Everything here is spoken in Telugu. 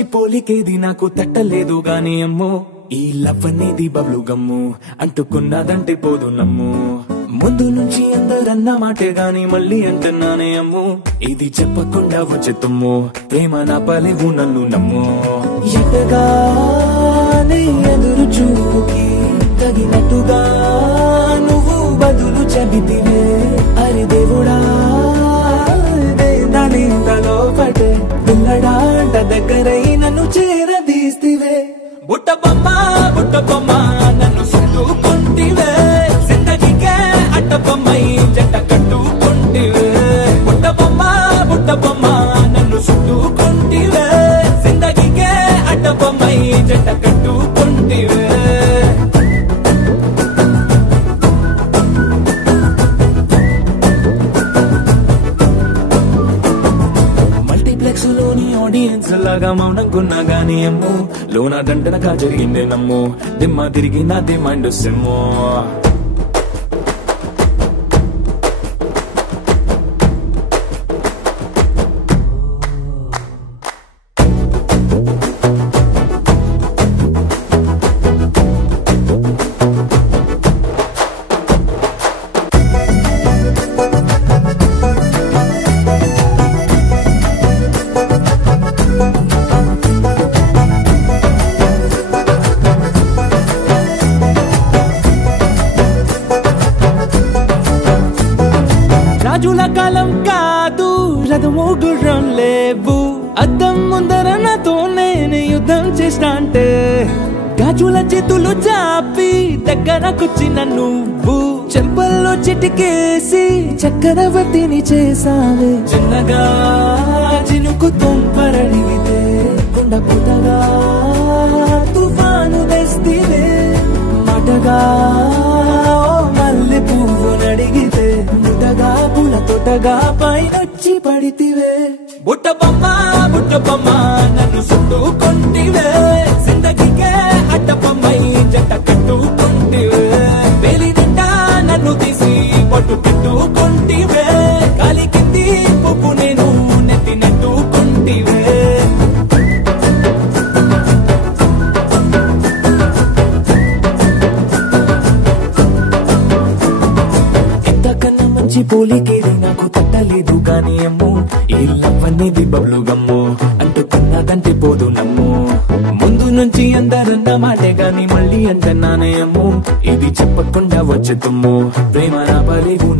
మంచి పోలికేది నాకు తట్టలేదు గాని అమ్మో ఈ లవ్ అనేది బబ్లు గమ్ము అంటుకున్నదంటే పోదు నమ్ము ముందు నుంచి అందరన్న మాటే గాని మళ్ళీ అంటున్నానే అమ్ము ఇది చెప్పకుండా వచ్చే తుమ్ము ప్రేమ నా పలేవు నన్ను నమ్ము ఎటగానే ఎదురు చూకి తగినట్టుగా నువ్వు బదులు చెబితివే అరి దేవుడా దాని తలో పటే పిల్లడాంట దగ్గరై నన్ను చేరదీస్తివే బుట్ట బొమ్మ నన్ను సుట్టుకుంటివే జిందగీకే అట్ట బొమ్మై జంట కట్టుకుంటివే బుట్ట బొమ్మ నన్ను సుట్టుకుంటివే జిందగీకే అట్ట బొమ్మై జంట కట్టుకుంటివే లోని ఆడియన్స్ లాగా మౌనంకున్నా గానీ అమ్ము లోన దండనగా జరిగిందే నమ్ము దిమ్మ తిరిగి నాదే మైండ్ సిమ్ము రాజుల కాలం కాదు రథము గుర్రం లేవు అద్దం ముందర నాతో నేను యుద్ధం చేస్తా అంటే గాజుల చేతులు చాపి దగ్గరకొచ్చిన నువ్వు చెంపల్లో చిటికేసి చక్రవర్తిని చేసావే చిన్నగా చినుకు తుంపరడిగితే కుండ పుటగా తుఫాను తెస్తివే మాటగా మల్లె పువ్వు నడిగితే ముటగా పూల తోటగా పైనొచ్చి పడితివే బుట్ట బొమ్మ నన్ను సుట్టుకుంటివే జిందగీకే అట్ట బొమ్మై జంట కట్టుకుంటివే వేలి నిండా నన్ను తీసి పట్టు పెట్టుకుంటివే కాలి కింది పువ్వు నేను నెత్తినట్టుకుంటివే మంచి పోలికేది నాకు తట్టలేదు గాని అమ్ము ఈ లవ్ అనేది బబ్లు గమ్ము అంటుకున్నదంటే పోదు నమ్ము ముందు నుంచి అందరన్న మాటే గాని మళ్ళీ అంటున్నానే అమ్ము ఇది చెప్పకుండా వచ్చే తుమ్ము ప్రేమ నా పలేవు